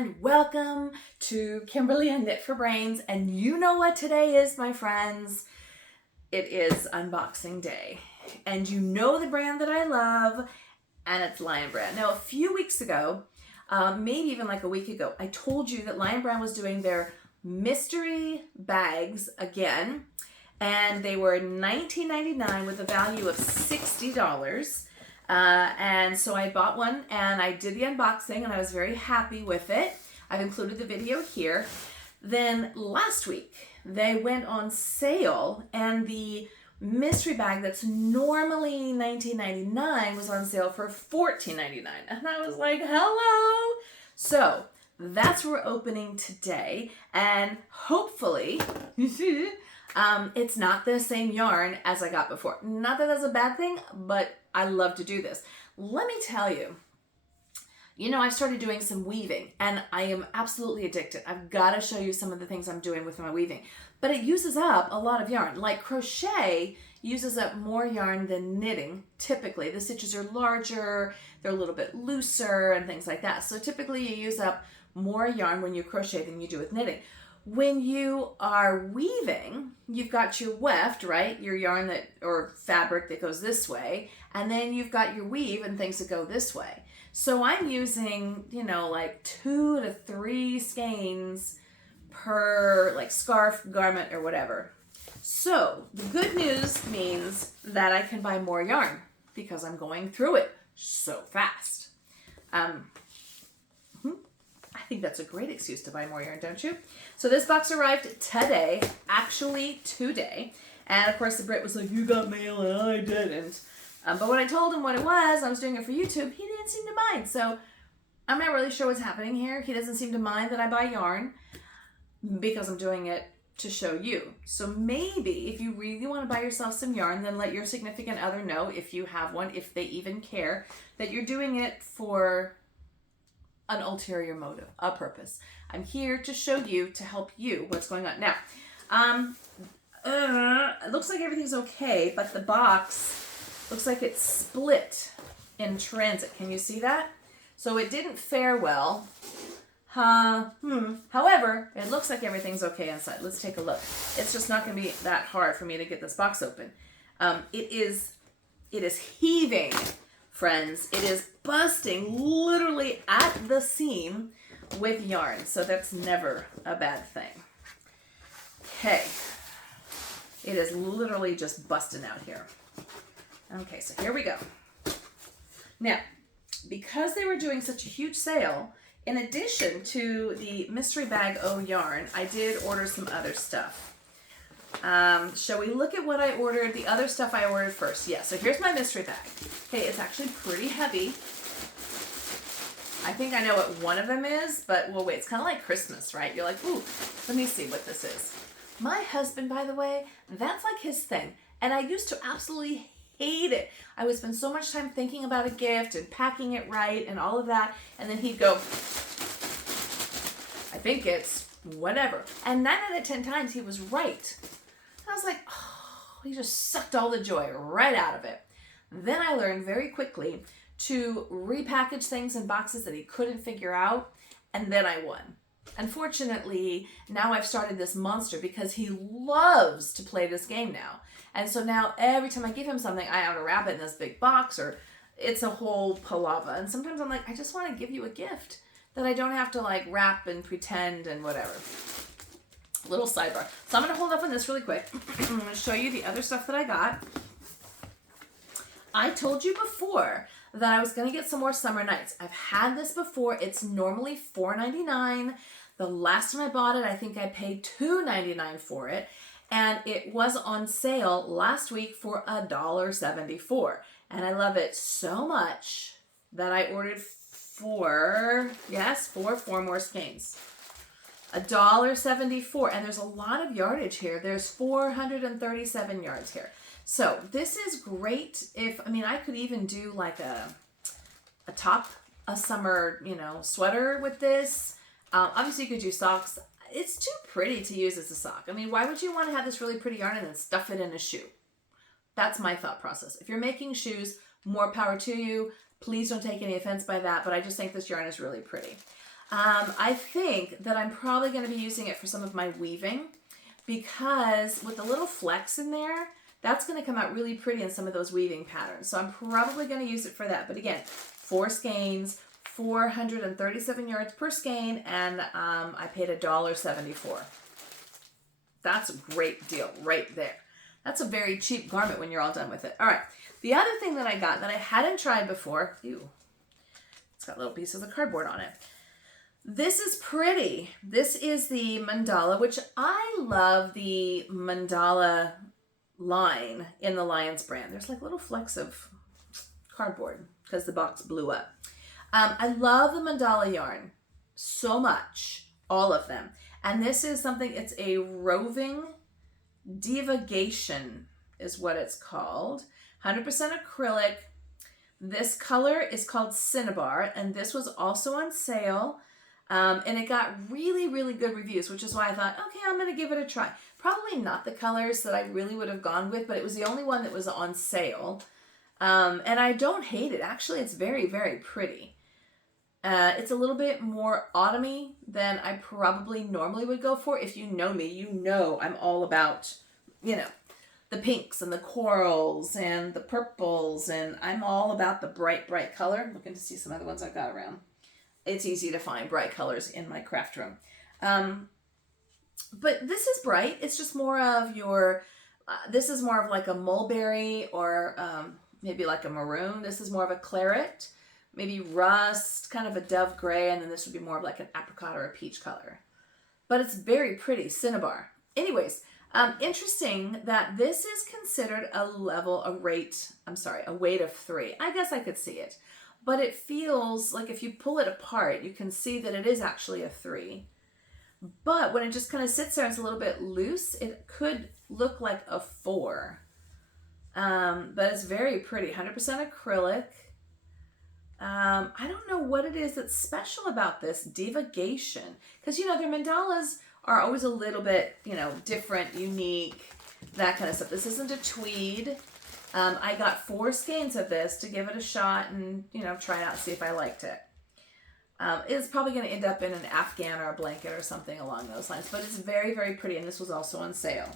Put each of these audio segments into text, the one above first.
and welcome to Kimberly and Knit for Brains. And you know what today is, my friends? It is unboxing day. And you know the brand that I love, and it's Lion Brand. Now, a few weeks ago, maybe even like a week ago, I told you that Lion Brand was doing their mystery bags again, and they were $19.99 with a value of $60. And so I bought one and I did the unboxing and I was very happy with it. I've included the video here. Then last week they went on sale and the mystery bag that's normally $19.99 was on sale for $14.99. And I was like, hello. So that's what we're opening today. And hopefully, it's not the same yarn as I got before. Not that that's a bad thing, but I love to do this. Let me tell you, I've started doing some weaving and I am absolutely addicted. I've got to show you some of the things I'm doing with my weaving, but it uses up a lot of yarn. Like crochet uses up more yarn than knitting. Typically, the stitches are larger, they're a little bit looser and things like that. So typically you use up more yarn when you crochet than you do with knitting. When you are weaving, you've got your weft, right? Your yarn or fabric that goes this way, and then you've got your weave and things that go this way. So I'm using, like 2 to 3 skeins per scarf, garment, or whatever. So the good news means that I can buy more yarn because I'm going through it so fast. I think that's a great excuse to buy more yarn, don't you? So this box arrived today, actually today. And of course the Brit was like, you got mail and I didn't. But when I told him what it was, I was doing it for YouTube, he didn't seem to mind. So I'm not really sure what's happening here. He doesn't seem to mind that I buy yarn because I'm doing it to show you. So maybe if you really want to buy yourself some yarn, then let your significant other know, if you have one, if they even care, that you're doing it for an ulterior motive, a purpose. I'm here to show you, to help you what's going on. Now, it looks like everything's okay, but the box looks like it's split in transit. Can you see that? So it didn't fare well. However, it looks like everything's okay inside. Let's take a look. It's just not going to be that hard for me to get this box open. It is heaving, friends. It is busting literally at the seam with yarn. So that's never a bad thing. Okay. It is literally just busting out here. Okay, so here we go. Now, because they were doing such a huge sale, in addition to the Mystery Bag O yarn, I did order some other stuff. Shall we look at what I ordered? The other stuff I ordered first. Yeah, so here's my mystery bag. Okay, it's actually pretty heavy. I think I know what one of them is, but well, wait, it's kind of like Christmas, right? You're like, ooh, let me see what this is. My husband, by the way, that's like his thing. And I used to absolutely hate it. I would spend so much time thinking about a gift and packing it right and all of that. And then he'd go, I think it's whatever. And 9 out of 10 times he was right. I was like, oh, he just sucked all the joy right out of it. Then I learned very quickly to repackage things in boxes that he couldn't figure out, and then I won. Unfortunately, now I've started this monster because he loves to play this game now. And so now every time I give him something, I have to wrap it in this big box, or it's a whole palaver. And sometimes I'm like, I just want to give you a gift that I don't have to wrap and pretend and whatever. Little sidebar. So I'm going to hold up on this really quick. I'm going to show you the other stuff that I got. I told you before that I was going to get some more Summer Nights. I've had this before. It's normally $4.99. The last time I bought it, I think I paid $2.99 for it. And it was on sale last week for $1.74. And I love it so much that I ordered four more skeins. $1.74. And there's a lot of yardage here. There's 437 yards here. So this is great I could even do like a summer, sweater with this. Obviously you could do socks. It's too pretty to use as a sock. Why would you want to have this really pretty yarn and then stuff it in a shoe? That's my thought process. If you're making shoes, more power to you. Please don't take any offense by that, but I just think this yarn is really pretty. I think that I'm probably going to be using it for some of my weaving, because with the little flecks in there, that's going to come out really pretty in some of those weaving patterns. So I'm probably going to use it for that. But again, 4 skeins, 437 yards per skein, and I paid $1.74. That's a great deal right there. That's a very cheap garment when you're all done with it. All right. The other thing that I got that I hadn't tried before, it's got little pieces of cardboard on it. This is pretty. This is the Mandala, which I love the Mandala line in the Lions brand. There's like little flecks of cardboard because the box blew up. I love the Mandala yarn so much, all of them. And this is something, it's a roving divagation is what it's called. 100% acrylic. This color is called Cinnabar, and this was also on sale. And it got really, really good reviews, which is why I thought, okay, I'm going to give it a try. Probably not the colors that I really would have gone with, but it was the only one that was on sale. And I don't hate it. Actually, it's very, very pretty. It's a little bit more autumny than I probably normally would go for. If you know me, you know I'm all about, the pinks and the corals and the purples, and I'm all about the bright, bright color. I'm looking to see some other ones I've got around. It's easy to find bright colors in my craft room. But this is bright. It's just more of this is more of like a mulberry or maybe like a maroon. This is more of a claret, maybe rust, kind of a dove gray, and then this would be more of like an apricot or a peach color. But it's very pretty, Cinnabar. Anyways, interesting that this is considered a weight of 3. I guess I could see it. But it feels like if you pull it apart, you can see that it is actually a 3. But when it just kind of sits there and it's a little bit loose, it could look like a 4. But it's very pretty. 100% acrylic. I don't know what it is that's special about this divagation. Because, their mandalas are always a little bit, different, unique, that kind of stuff. This isn't a tweed. I got 4 skeins of this to give it a shot and, try it out and see if I liked it. It's probably going to end up in an Afghan or a blanket or something along those lines. But it's very, very pretty, and this was also on sale.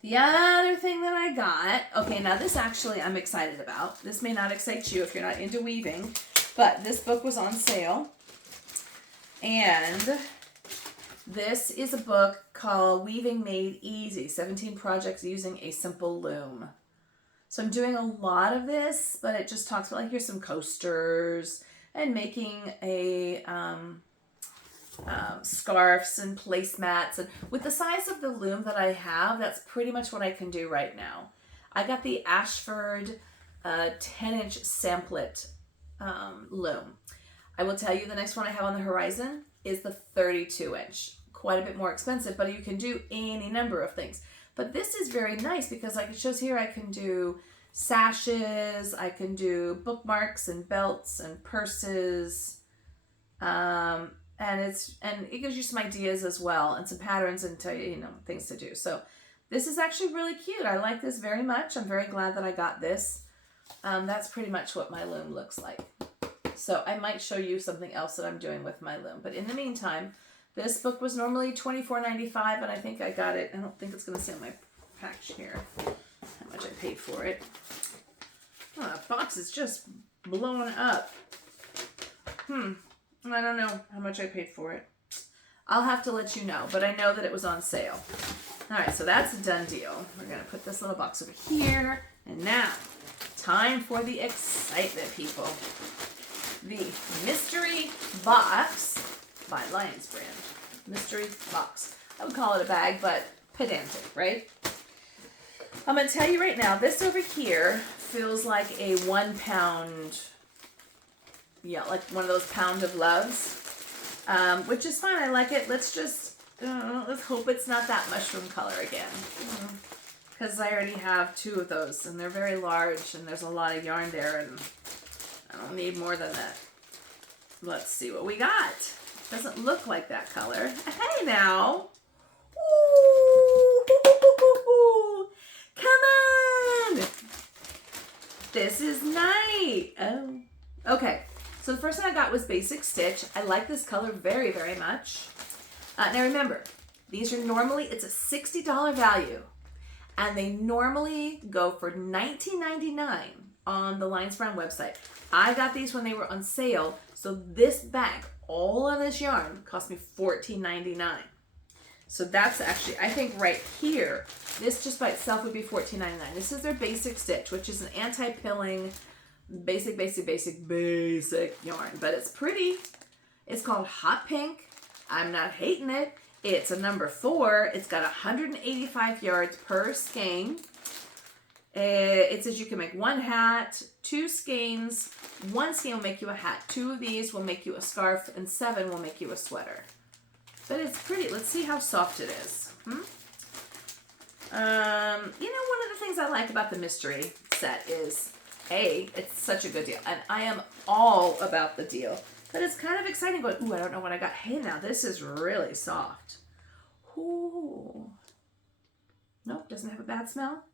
The other thing that I got, okay, now this actually I'm excited about. This may not excite you if you're not into weaving, but this book was on sale. And this is a book called Weaving Made Easy, 17 Projects Using a Simple Loom. So I'm doing a lot of this, but it just talks about, here's some coasters and making a scarves and placemats. And with the size of the loom that I have, that's pretty much what I can do right now. I got the Ashford 10-inch samplet loom. I will tell you the next one I have on the horizon is the 32-inch. Quite a bit more expensive, but you can do any number of things. But this is very nice because like it shows here, I can do sashes, I can do bookmarks and belts and purses, and it gives you some ideas as well and some patterns and tell you, things to do. So this is actually really cute. I like this very much. I'm very glad that I got this. That's pretty much what my loom looks like. So I might show you something else that I'm doing with my loom. But in the meantime, this book was normally $24.95, and I think I got it. I don't think it's going to say on my patch here how much I paid for it. Oh, that box is just blown up. I don't know how much I paid for it. I'll have to let you know, but I know that it was on sale. All right, so that's a done deal. We're going to put this little box over here. And now, time for the excitement, people. The mystery box by Lions brand. Mystery box. I would call it a bag, but pedantic, right? I'm going to tell you right now, this over here feels like a 1 pound, like one of those pound of loves, which is fine. I like it. Let's hope it's not that mushroom color again, because I already have 2 of those, and they're very large, and there's a lot of yarn there, and I don't need more than that. Let's see what we got. Doesn't look like that color. Hey now. Ooh, come on. This is nice. Oh, okay. So the first one I got was Basic Stitch. I like this color very, very much. Now remember, these are normally, it's a $60 value. And they normally go for $19.99 on the Lions Brown website. I got these when they were on sale. So this bag, all of this yarn, cost me $14.99. So that's actually, I think right here, this just by itself would be $14.99. This is their Basic Stitch, which is an anti-pilling, basic yarn. But it's pretty. It's called Hot Pink. I'm not hating it. It's a number 4. It's got 185 yards per skein. It says you can make 1 hat, 2 skeins. 1 skein will make you a hat. 2 of these will make you a scarf, and 7 will make you a sweater. But it's pretty. Let's see how soft it is. You know, one of the things I like about the mystery set is, A, it's such a good deal. And I am all about the deal. But it's kind of exciting going, ooh, I don't know what I got. Hey, now this is really soft. Ooh. Nope, doesn't have a bad smell.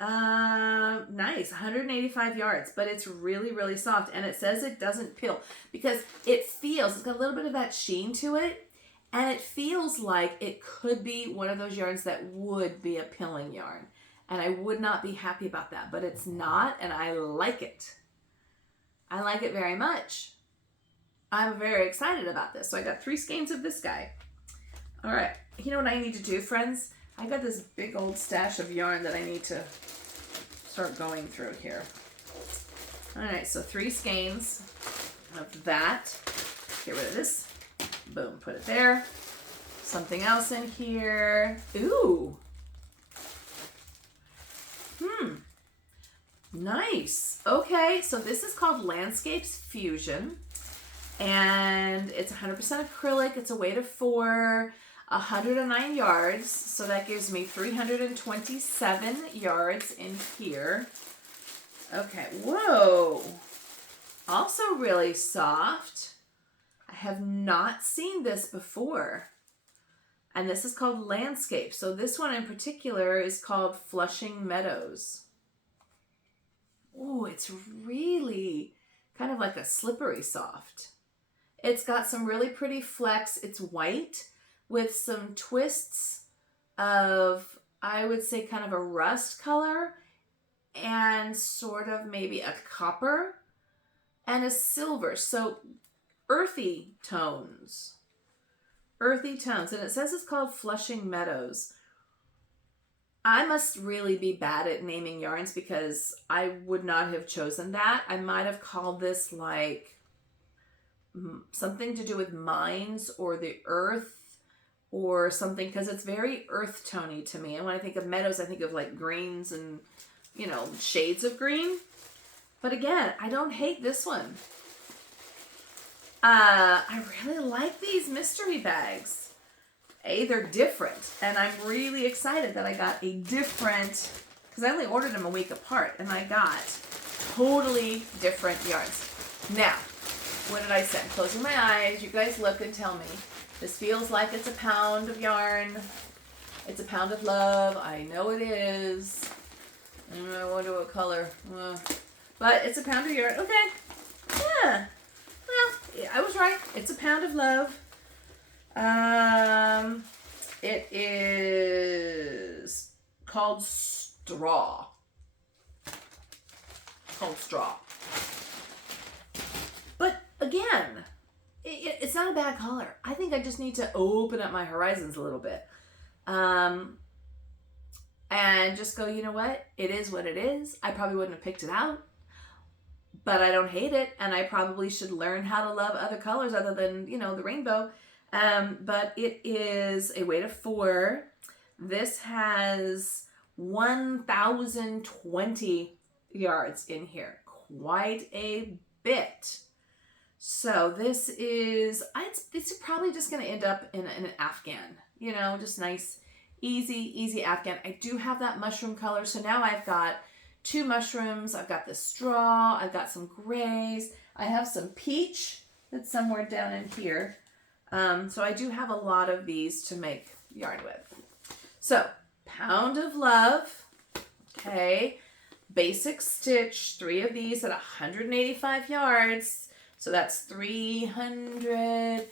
Nice, 185 yards, but it's really, really soft. And it says it doesn't peel because it feels, it's got a little bit of that sheen to it. And it feels like it could be one of those yarns that would be a pilling yarn. And I would not be happy about that, but it's not, and I like it. I like it very much. I'm very excited about this. So I got 3 skeins of this guy. All right, you know what I need to do, friends? I got this big old stash of yarn that I need to start going through here. All right, so 3 skeins of that. Get rid of this. Boom, put it there. Something else in here. Ooh. Nice. Okay, so this is called Landscapes Fusion. And it's 100% acrylic. It's a weight of 4, 109 yards. So that gives me 327 yards in here. Okay, whoa. Also really soft. I have not seen this before. And this is called Landscape. So this one in particular is called Flushing Meadows. Oh, it's really kind of like a slippery soft. It's got some really pretty flecks. It's white with some twists of, I would say, kind of a rust color and sort of maybe a copper and a silver. So earthy tones. Earthy tones. And it says it's called Flushing Meadows. I must really be bad at naming yarns because I would not have chosen that. I might have called this like something to do with mines or the earth or something, because it's very earth tony to me. And when I think of meadows, I think of like greens and, you know, shades of green. But again, I don't hate this one. I really like these mystery bags. They're different, and I'm really excited that I got a different, because I only ordered them a week apart, and I got totally different yarns. Now, what did I say? I'm closing my eyes. You guys look and tell me. This feels like it's a pound of yarn. It's a pound of love. I know it is. I wonder what color. But it's a pound of yarn. Okay. Yeah. Well, I was right. It's a pound of love. It is called Straw. But again, it's not a bad color. I think I just need to open up my horizons a little bit. And just go, you know what? It is what it is. I probably wouldn't have picked it out, but I don't hate it. And I probably should learn how to love other colors other than, you know, the rainbow. But it is a weight of 4. This has 1,020 yards in here. Quite a bit. So this is probably just going to end up in an Afghan, you know, just nice, easy Afghan. I do have that mushroom color. So now I've got 2 mushrooms. I've got the straw. I've got some grays. I have some peach that's somewhere down in here. So I do have a lot of these to make yarn with. So, pound of love. Okay. Basic stitch. 3 of these at 185 yards. So that's 300,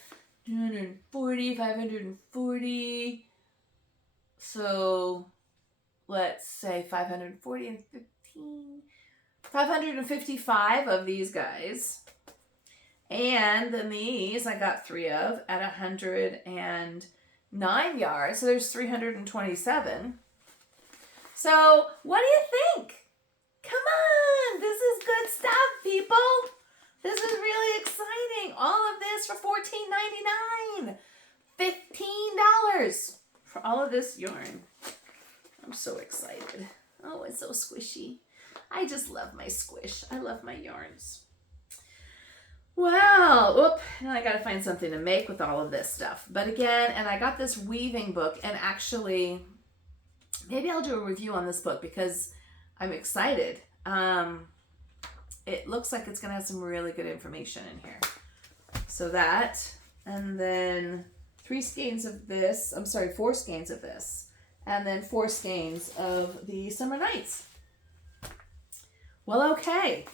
240, 540. So let's say 540 and 15. 555 of these guys. And then these I got 3 of at 109 yards. So there's 327. So what do you think? Come on, this is good stuff, people. This is really exciting. All of this for $14.99. $15 for all of this yarn. I'm so excited. Oh, it's so squishy. I just love my squish. I love my yarns. Wow. Oop. Now I got to find something to make with all of this stuff. But again, and I got this weaving book, and actually, maybe I'll do a review on this book because I'm excited. It looks like it's going to have some really good information in here. So that, and then 4 skeins of this, and then 4 skeins of the Summer Nights. Well, okay.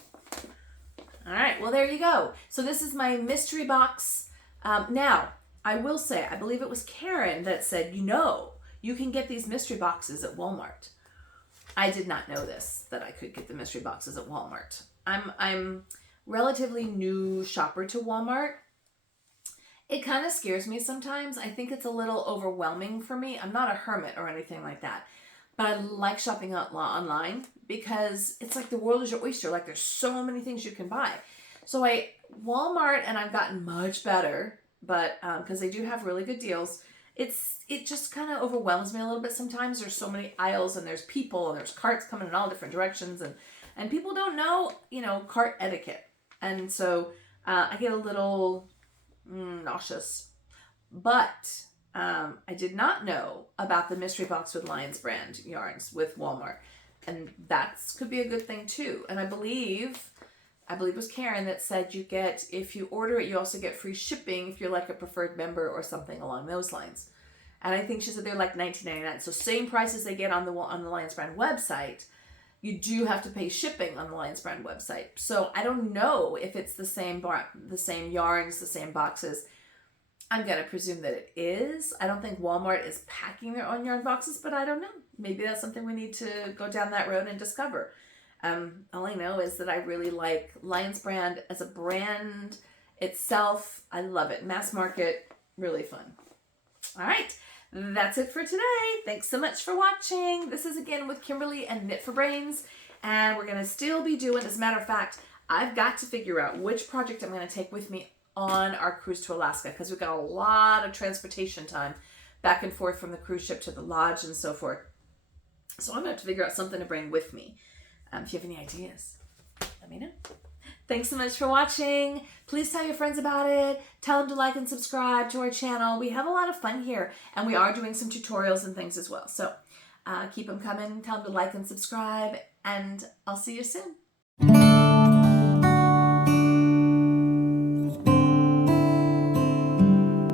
All right, well, there you go. So this is my mystery box. Now, I will say, I believe it was Karen that said, you can get these mystery boxes at Walmart. I did not know this, that I could get the mystery boxes at Walmart. I'm relatively new shopper to Walmart. It kind of scares me sometimes. I think it's a little overwhelming for me. I'm not a hermit or anything like that, but I like shopping online because it's like the world is your oyster. Like there's so many things you can buy. So Walmart, and I've gotten much better, but because they do have really good deals, it just kind of overwhelms me a little bit sometimes. There's so many aisles, and there's people, and there's carts coming in all different directions, and people don't know, cart etiquette. And so I get a little nauseous. But I did not know about the mystery box with Lions brand yarns with Walmart. And that could be a good thing too. And I believe it was Karen that said if you order it, you also get free shipping if you're like a preferred member or something along those lines. And I think she said they're like $19.99. So same price as they get on the Lions brand website. You do have to pay shipping on the Lions brand website. So I don't know if it's the same yarns, the same boxes. I'm going to presume that it is. I don't think Walmart is packing their own yarn boxes, but I don't know. Maybe that's something we need to go down that road and discover. All I know is that I really like Lions brand as a brand itself. I love it. Mass market, really fun. All right. That's it for today. Thanks so much for watching. This is again with Kimberly and Knit for Brains, and we're going to still be doing, as a matter of fact, I've got to figure out which project I'm going to take with me on our cruise to Alaska, because we've got a lot of transportation time back and forth from the cruise ship to the lodge and so forth. So I'm going to have to figure out something to bring with me. If you have any ideas, let me know. Thanks so much for watching. Please tell your friends about it. Tell them to like and subscribe to our channel. We have a lot of fun here, and we are doing some tutorials and things as well. So keep them coming. Tell them to like and subscribe, and I'll see you soon.